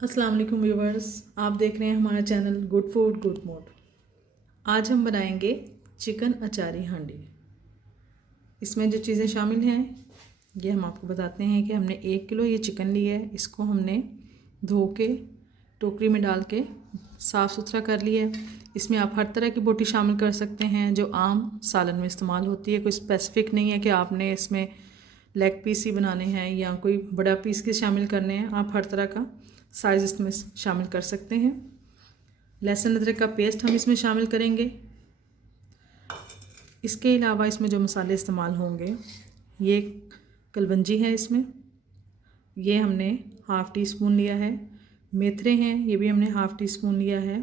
अस्सलाम वालेकुम व्यूवर्स, आप देख रहे हैं हमारा channel good food good mood. आज हम बनाएंगे चिकन अचारी हांडी। इसमें जो चीज़ें शामिल हैं ये हम आपको बताते हैं कि हमने 1 किलो ये चिकन लिया है। इसको हमने धो के टोकरी में डाल के साफ़ सुथरा कर लिया है। इसमें आप हर तरह की बोटी शामिल कर सकते हैं जो आम सालन में इस्तेमाल होती है। कोई स्पेसिफिक नहीं है कि आपने इसमें लेग पीस ही बनाने हैं या कोई बड़ा पीस के शामिल करने हैं। आप हर तरह का साइज़ इसमें शामिल कर सकते हैं। लहसुन अदरक का पेस्ट हम इसमें शामिल करेंगे। इसके अलावा इसमें जो मसाले इस्तेमाल होंगे, ये कलवंजी है, इसमें ये हमने हाफ़ टी स्पून लिया है। मेथरे हैं, ये भी हमने हाफ़ टी स्पून लिया है।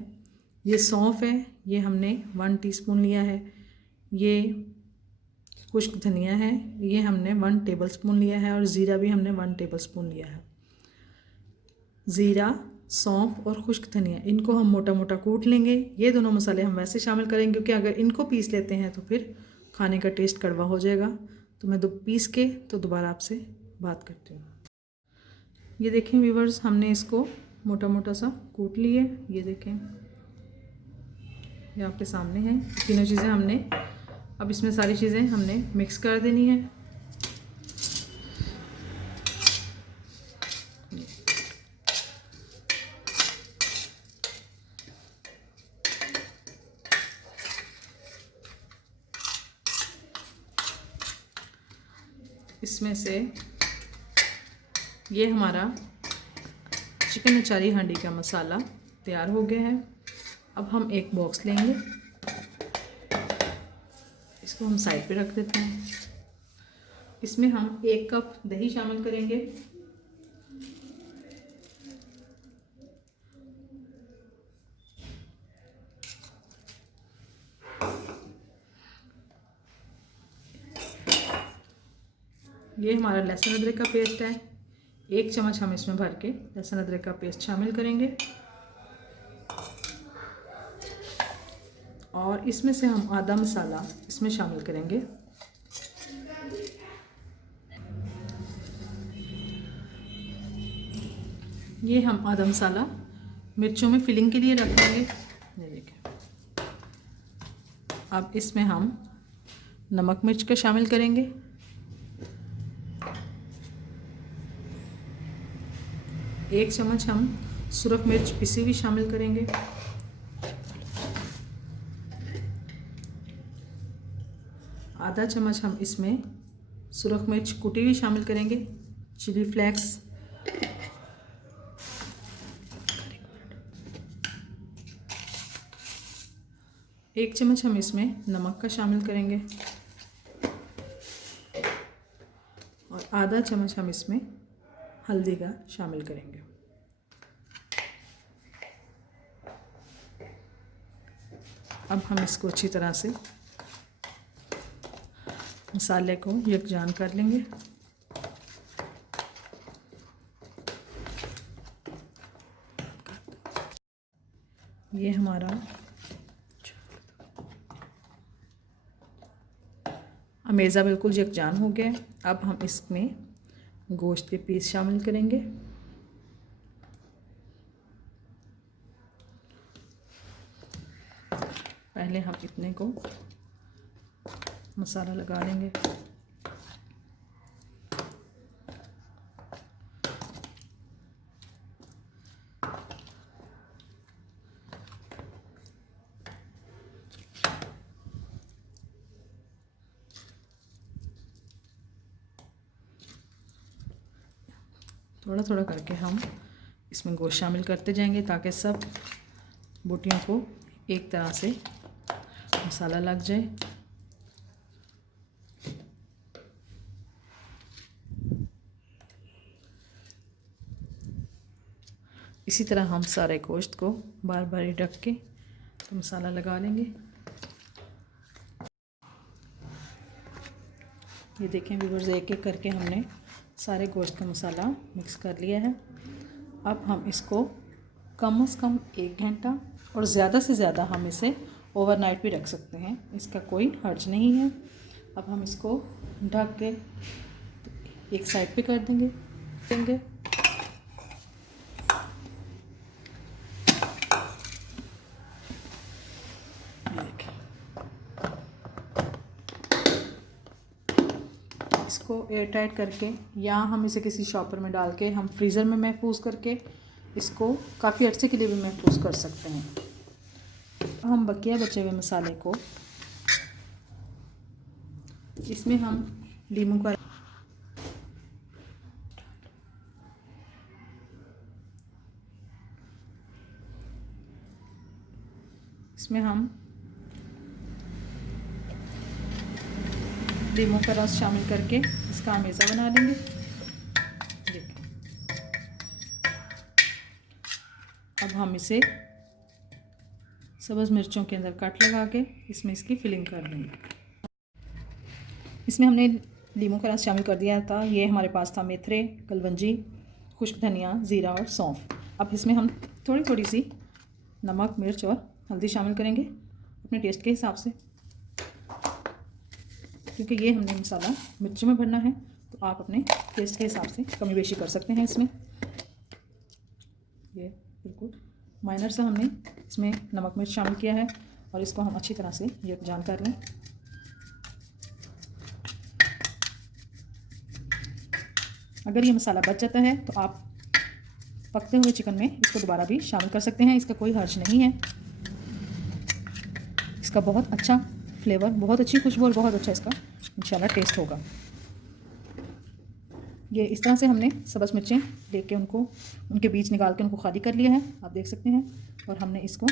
ये सौंफ है, ये हमने 1 टीस्पून लिया है। ये खुश्क धनिया है, ये हमने 1 टेबलस्पून लिया है। और ज़ीरा भी हमने 1 टेबलस्पून लिया है। ज़ीरा, सौंफ और खुश्क धनिया, इनको हम मोटा मोटा कूट लेंगे। ये दोनों मसाले हम वैसे शामिल करेंगे क्योंकि अगर इनको पीस लेते हैं तो फिर खाने का टेस्ट कड़वा हो जाएगा। तो मैं पीस के तो दोबारा आपसे बात करती हूँ। ये देखें व्यूवर्स, हमने इसको मोटा मोटा सा कूट लिए। ये देखें, ये आपके सामने है। तीनों चीज़ें हमने अब इसमें सारी चीज़ें हमने मिक्स कर देनी है। इसमें से ये हमारा चिकन अचारी हांडी का मसाला तैयार हो गया है। अब हम एक बॉक्स लेंगे, इसको हम साइड पे रख देते हैं। इसमें हम 1 कप दही शामिल करेंगे। ये हमारा लहसुन अदरक का पेस्ट है। 1 चम्मच हम इसमें भर के लहसुन अदरक का पेस्ट शामिल करेंगे। और इसमें से हम आधा मसाला इसमें शामिल करेंगे। ये हम आधा मसाला मिर्चों में फिलिंग के लिए रख देंगे। ये देखिए, अब इसमें हम नमक मिर्च का शामिल करेंगे। एक चम्मच हम सुरख मिर्च पिसी हुई शामिल करेंगे। आधा चम्मच हम इसमें सुरख मिर्च कुटी हुई शामिल करेंगे। चिली फ्लेक्स, एक चम्मच हम इसमें नमक का शामिल करेंगे। और आधा चम्मच हम इसमें हल्दी का शामिल करेंगे। अब हम इसको अच्छी तरह से मसाले को यकजान कर लेंगे। ये हमारा अमेज़ा बिल्कुल यकजान हो गया है। अब हम इसमें गोश्त के पीस शामिल करेंगे। पहले हम इतने को मसाला लगा लेंगे। थोड़ा थोड़ा करके हम इसमें गोश्त शामिल करते जाएंगे ताकि सब बोटियों को एक तरह से मसाला लग जाए। इसी तरह हम सारे गोश्त को बार बार ढक के तो मसाला लगा लेंगे। ये देखें व्यूअर्स, एक एक करके हमने सारे गोश्त का मसाला मिक्स कर लिया है। अब हम इसको कम से कम 1 घंटा और ज़्यादा से ज़्यादा हम इसे ओवरनाइट भी रख सकते हैं, इसका कोई हर्ज नहीं है। अब हम इसको ढक के एक साइड पे कर देंगे। इसको एयर टाइट करके या हम इसे किसी शॉपर में डाल के हम फ्रीज़र में महफूज करके इसको काफ़ी अर्से के लिए भी महफूज कर सकते हैं। हम बकिया बचे हुए मसाले को इसमें हम लीमू का इसमें हम लीमू का रस शामिल करके इसका अमेज़ा बना लेंगे। देखिए अब हम इसे सब्ज़ मिर्चों के अंदर कट लगा के इसमें इसकी फिलिंग कर देंगे। इसमें हमने लीमू का रस शामिल कर दिया था। ये हमारे पास था मेथरे, कलवंजी, खुश्क धनिया, ज़ीरा और सौंफ। अब इसमें हम थोड़ी थोड़ी सी नमक, मिर्च और हल्दी शामिल करेंगे अपने टेस्ट के हिसाब से, क्योंकि ये हमने मसाला मिर्च में भरना है तो आप अपने टेस्ट के हिसाब से कमी बेशी कर सकते हैं। इसमें ये बिल्कुल माइनर सा हमने इसमें नमक मिर्च शामिल किया है और इसको हम अच्छी तरह से यकजान कर लें। अगर ये मसाला बच जाता है तो आप पकते हुए चिकन में इसको दोबारा भी शामिल कर सकते हैं, इसका कोई हर्ज नहीं है। इसका बहुत अच्छा फ्लेवर, बहुत अच्छी खुशबू और बहुत अच्छा इसका इंशाल्लाह टेस्ट होगा। ये इस तरह से हमने सब्ज़ मिर्चें लेके उनको उनके बीज निकाल के उनको खाली कर लिया है, आप देख सकते हैं। और हमने इसको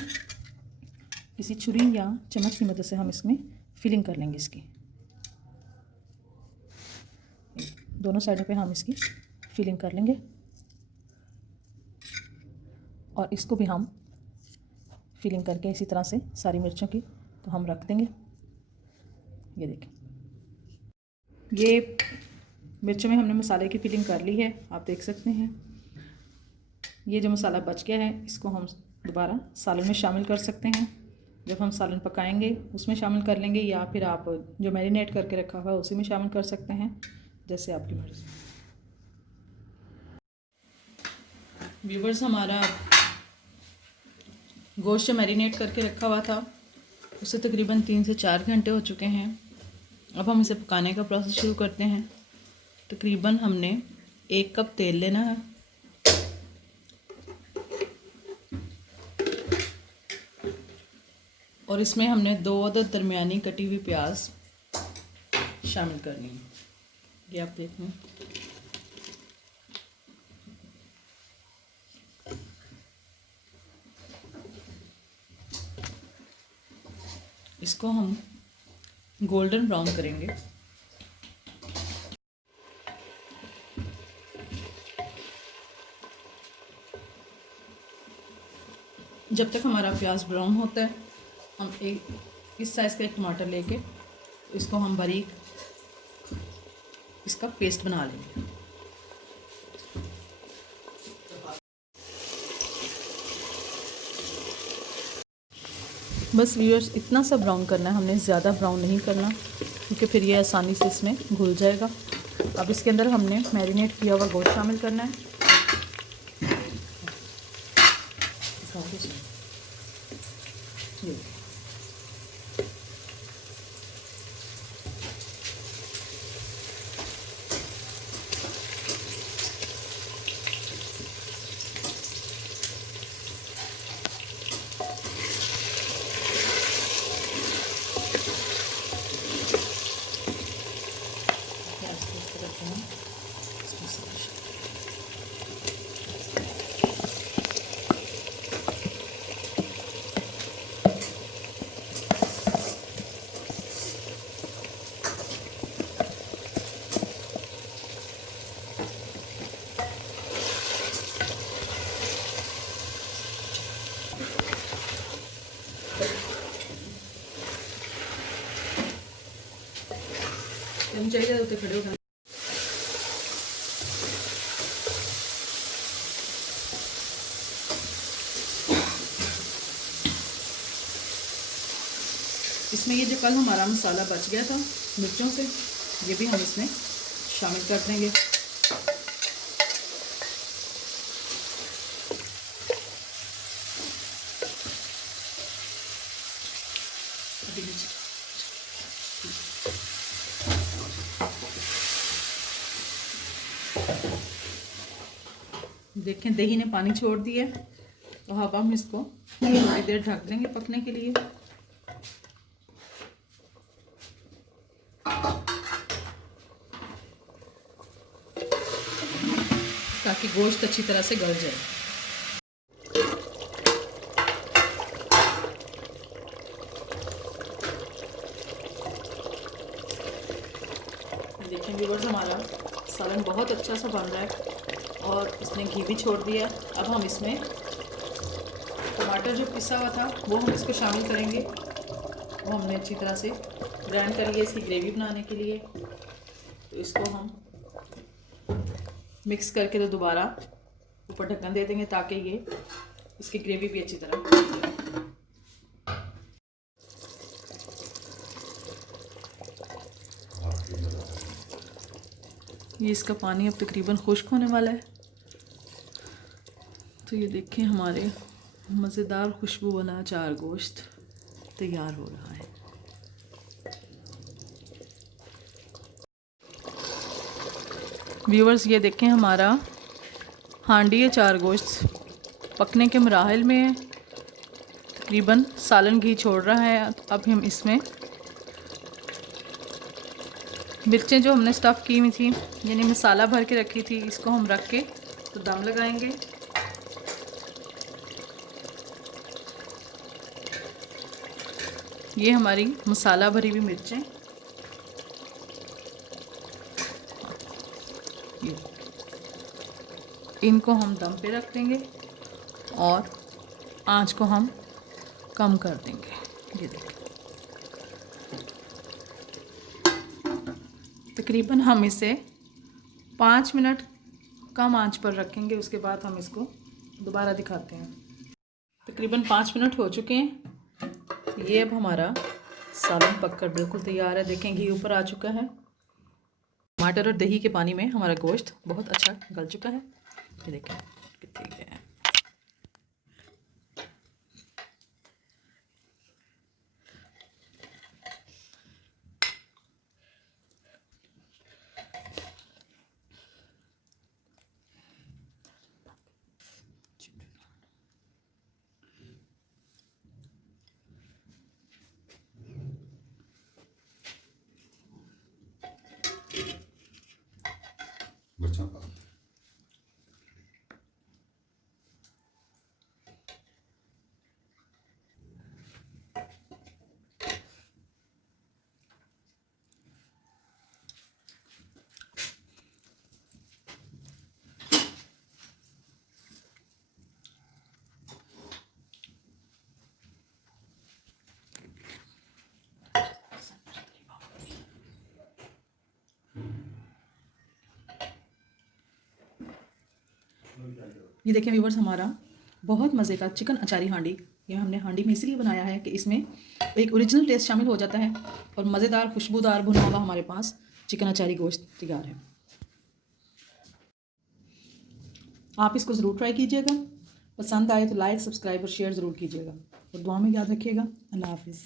किसी छुरी या चम्मच की मदद से हम इसमें फिलिंग कर लेंगे। इसकी दोनों साइडों पे हम इसकी फिलिंग कर लेंगे और इसको भी हम फिलिंग करके इसी तरह से सारी मिर्चों की तो हम रख देंगे। ये देखें, ये मिर्चों में हमने मसाले की फिलिंग कर ली है, आप देख सकते हैं। ये जो मसाला बच गया है इसको हम दोबारा सालन में शामिल कर सकते हैं। जब हम सालन पकाएंगे उसमें शामिल कर लेंगे, या फिर आप जो मैरिनेट करके रखा हुआ है उसी में शामिल कर सकते हैं, जैसे आपकी मर्ज़ी। व्यूवर्स, हमारा गोश्त जो मैरिनेट करके रखा हुआ था उसे तकरीबन 3 से 4 घंटे हो चुके हैं। अब हम इसे पकाने का प्रोसेस शुरू करते हैं। तकरीबन हमने 1 कप तेल लेना है और इसमें हमने 2 अदद दरमियानी कटी हुई प्याज शामिल करनी है। ये आप देखें, इसको हम गोल्डन ब्राउन करेंगे। जब तक हमारा प्याज ब्राउन होता है हम इस साइज़ का एक टमाटर लेके इसको हम बारीक इसका पेस्ट बना लेंगे। बस व्यूअर्स, इतना सा ब्राउन करना है, हमने ज़्यादा ब्राउन नहीं करना क्योंकि फिर ये आसानी से इसमें घुल जाएगा। अब इसके अंदर हमने मैरिनेट किया हुआ गोश्त शामिल करना है। ये हम चाहिए तो खड़े हो। इसमें ये जो कल हमारा मसाला बच गया था मिर्चों से, ये भी हम इसमें शामिल कर देंगे। देखें दही ने पानी छोड़ दिया, तो अब हम इसको थोड़ी देर ढक देंगे पकने के लिए। ताकि गोश्त अच्छी तरह से गल जाए। देखें व्यूअर्स, हमारा सालन बहुत अच्छा सा बन रहा है और इसने घी भी छोड़ दिया। अब हम इसमें टमाटर जो पिसा हुआ था वो हम इसको शामिल करेंगे। वो हमने अच्छी तरह से ग्राइंड कर लिया इसकी ग्रेवी बनाने के लिए। तो इसको हम मिक्स करके तो दोबारा ऊपर ढक्कन दे देंगे ताकि ये इसकी ग्रेवी भी अच्छी तरह। ये इसका पानी अब तकरीबन खुश्क होने वाला है। तो ये देखें हमारे मज़ेदार खुशबू वाला अचार गोश्त तैयार हो रहा है। व्यूअर्स, ये देखें हमारा हांडी अचार गोश्त पकने के मराहल में है। तकरीबन सालन घी छोड़ रहा है। अब हम इसमें मिर्चें जो हमने स्टफ़ की हुई थी, यानी मसाला भर के रखी थी, इसको हम रख के तो दम लगाएंगे। ये हमारी मसाला भरी हुई मिर्चें, ये इनको हम दम पे रख देंगे और आंच को हम कम कर देंगे। ये देखिए तकरीबन हम इसे 5 मिनट कम आंच पर रखेंगे। उसके बाद हम इसको दोबारा दिखाते हैं। तकरीबन 5 मिनट हो चुके हैं। ये अब हमारा सालन पककर बिल्कुल तैयार है। देखें घी ऊपर आ चुका है। टमाटर और दही के पानी में हमारा गोश्त बहुत अच्छा गल चुका है। ये देखें कितनी है। ये देखें व्यूवर्स, हमारा बहुत मज़े का चिकन अचारी हांडी, ये हमने हांडी में इसलिए बनाया है कि इसमें एक ओरिजिनल टेस्ट शामिल हो जाता है और मज़ेदार खुशबूदार भुना हुआ हमारे पास चिकन अचारी गोश्त तैयार है। आप इसको ज़रूर ट्राई कीजिएगा। पसंद आए तो लाइक, सब्सक्राइब और शेयर ज़रूर कीजिएगा और दुआ में याद रखिएगा। अल्लाह हाफिज़।